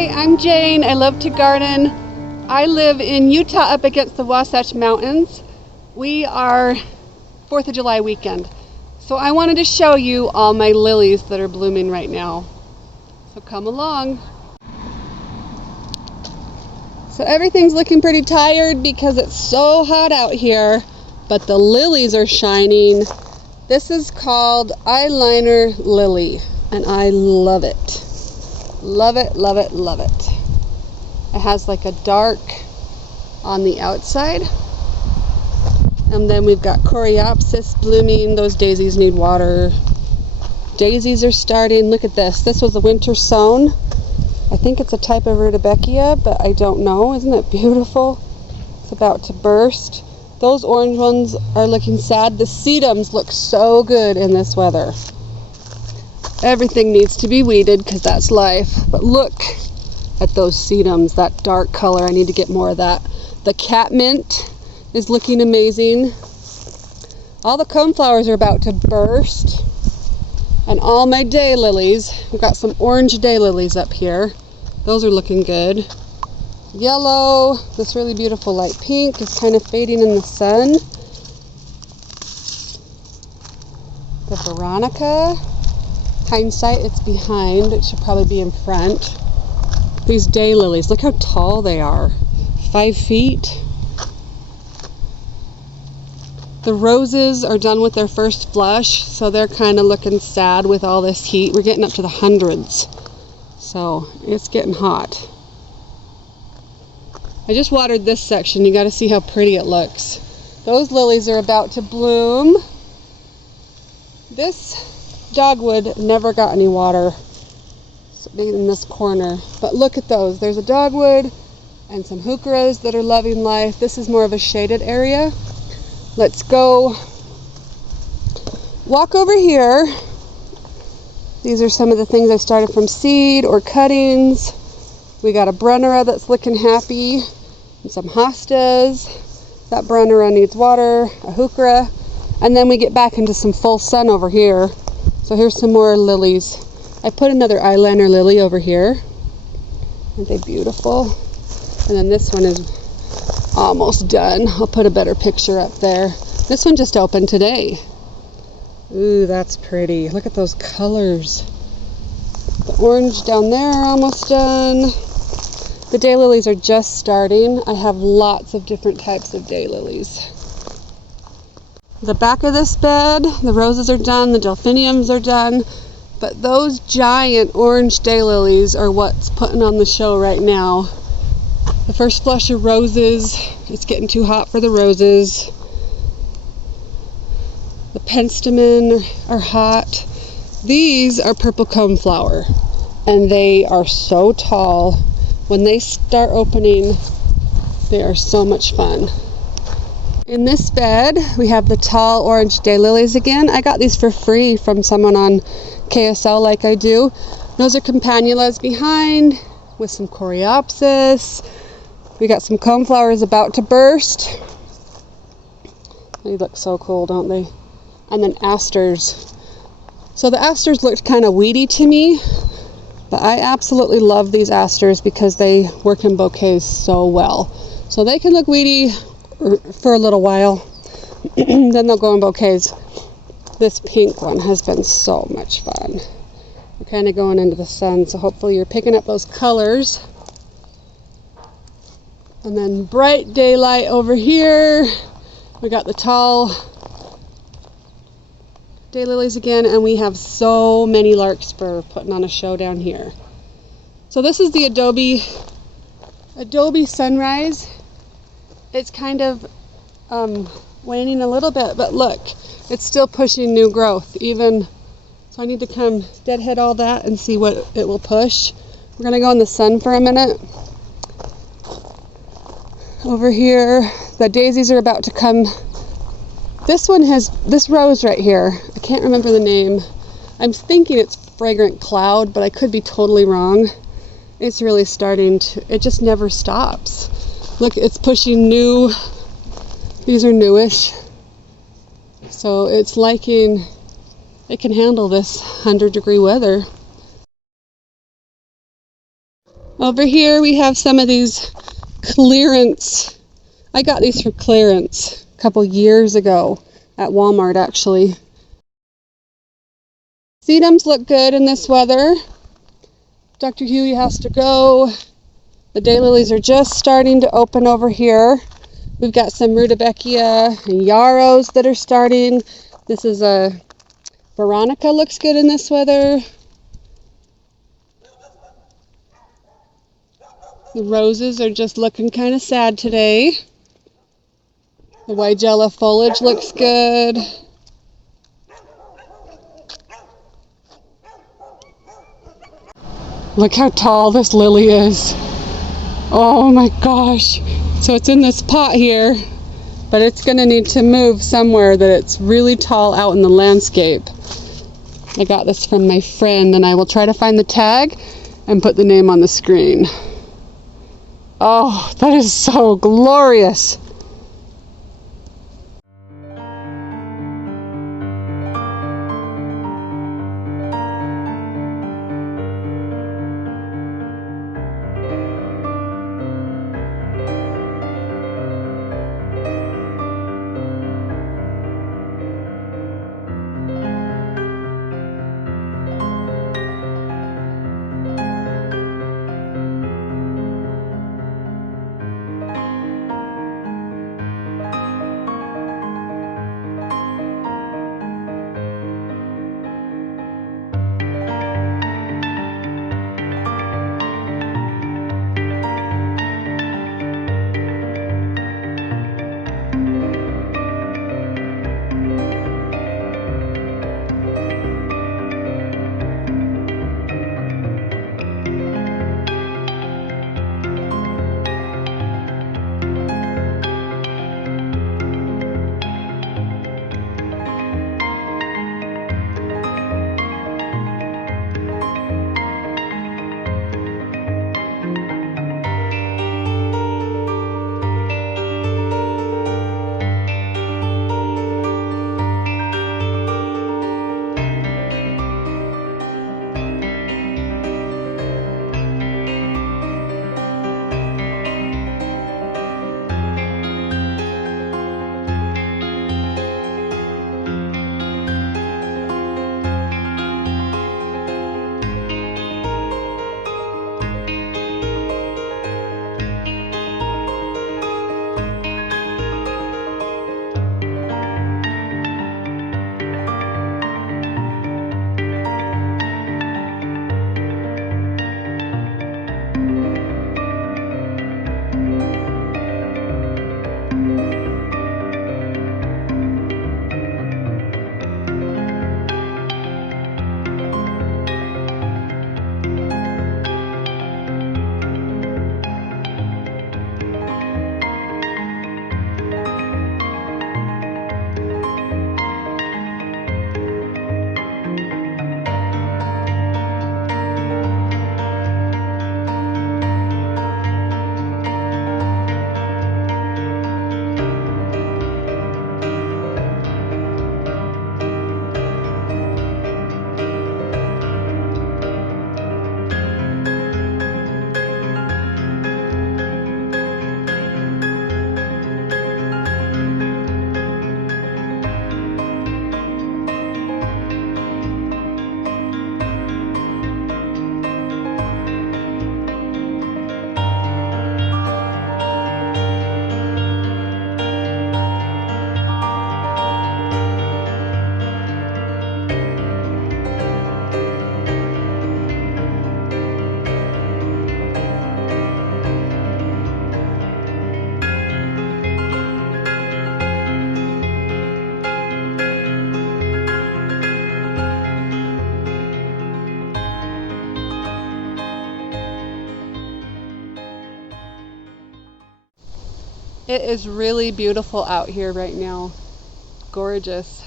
Hi, I'm Jane. I love to garden. I live in Utah up against the Wasatch Mountains. We are 4th of July weekend. So I wanted to show you all my lilies that are blooming right now. So come along. So everything's looking pretty tired because it's so hot out here, but the lilies are shining. This is called eyeliner lily, and I love it. Love it, love it, love it. It has like a dark on the outside. And then we've got coreopsis blooming. Those daisies need water. Daisies are starting. Look at this. This was a winter sown. I think it's a type of rudbeckia, but I don't know. Isn't it beautiful? It's about to burst. Those orange ones are looking sad. The sedums look so good in this weather. Everything needs to be weeded because that's life. But look at those sedums, that dark color. I need to get more of that. The catmint is looking amazing. All the coneflowers are about to burst. And all my daylilies. We've got some orange daylilies up here. Those are looking good. Yellow, this really beautiful light pink is kind of fading in the sun. The Veronica. Hindsight, it's behind. It should probably be in front. These daylilies, look how tall they are. 5 feet. The roses are done with their first flush, so they're kind of looking sad with all this heat. We're getting up to the hundreds, so it's getting hot. I just watered this section. You got to see how pretty it looks. Those lilies are about to bloom. This dogwood never got any water in this corner, but look at those. There's a dogwood and some heucheras that are loving life. This is more of a shaded area. Let's go walk over here. These are some of the things I started from seed or cuttings. We got a Brennera that's looking happy, and some hostas. That Brennera needs water, a heuchera, and then we get back into some full sun over here. So here's some more lilies. I put another eyeliner lily over here. Aren't they beautiful? And then this one is almost done. I'll put a better picture up there. This one just opened today. Ooh, that's pretty. Look at those colors. The orange down there are almost done. The daylilies are just starting. I have lots of different types of daylilies. The back of this bed, the roses are done, the delphiniums are done, but those giant orange daylilies are what's putting on the show right now. The first flush of roses, it's getting too hot for the roses. The penstemon are hot. These are purple coneflower, and they are so tall. When they start opening, they are so much fun. In this bed, we have the tall orange daylilies again. I got these for free from someone on KSL like I do. Those are campanulas behind with some coreopsis. We got some coneflowers about to burst. They look so cool, don't they? And then asters. So the asters looked kind of weedy to me, but I absolutely love these asters because they work in bouquets so well. So they can look weedy for a little while, then they'll go in bouquets. This pink one has been so much fun. We're kind of going into the sun, so hopefully you're picking up those colors. And then bright daylight over here. We got the tall daylilies again, and we have so many larkspur putting on a show down here. So this is the Adobe sunrise. It's kind of waning a little bit, but look, it's still pushing new growth even. So I need to come deadhead all that and see what it will push. We're gonna go in the sun for a minute. Over here, the daisies are about to come. This one has this rose right here. I can't remember the name. I'm thinking it's fragrant cloud, but I could be totally wrong. It's really starting to, it just never stops. Look, it's pushing new. These are newish. So it's liking, it can handle this 100-degree weather. Over here we have some of these clearance. I got these for clearance a couple years ago at Walmart, actually. Sedums look good in this weather. Dr. Huey has to go. The daylilies are just starting to open over here. We've got some rudbeckia and yarrows that are starting. This is a Veronica, looks good in this weather. The roses are just looking kind of sad today. The Weigela foliage looks good. Look how tall this lily is. Oh my gosh. So it's in this pot here, but it's going to need to move somewhere that it's really tall out in the landscape. I got this from my friend, and I will try to find the tag and put the name on the screen. Oh, that is so glorious. It is really beautiful out here right now. Gorgeous.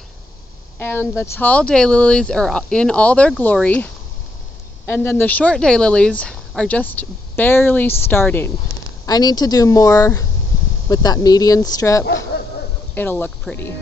And the tall daylilies are in all their glory. And then the short daylilies are just barely starting. I need to do more with that median strip. It'll look pretty.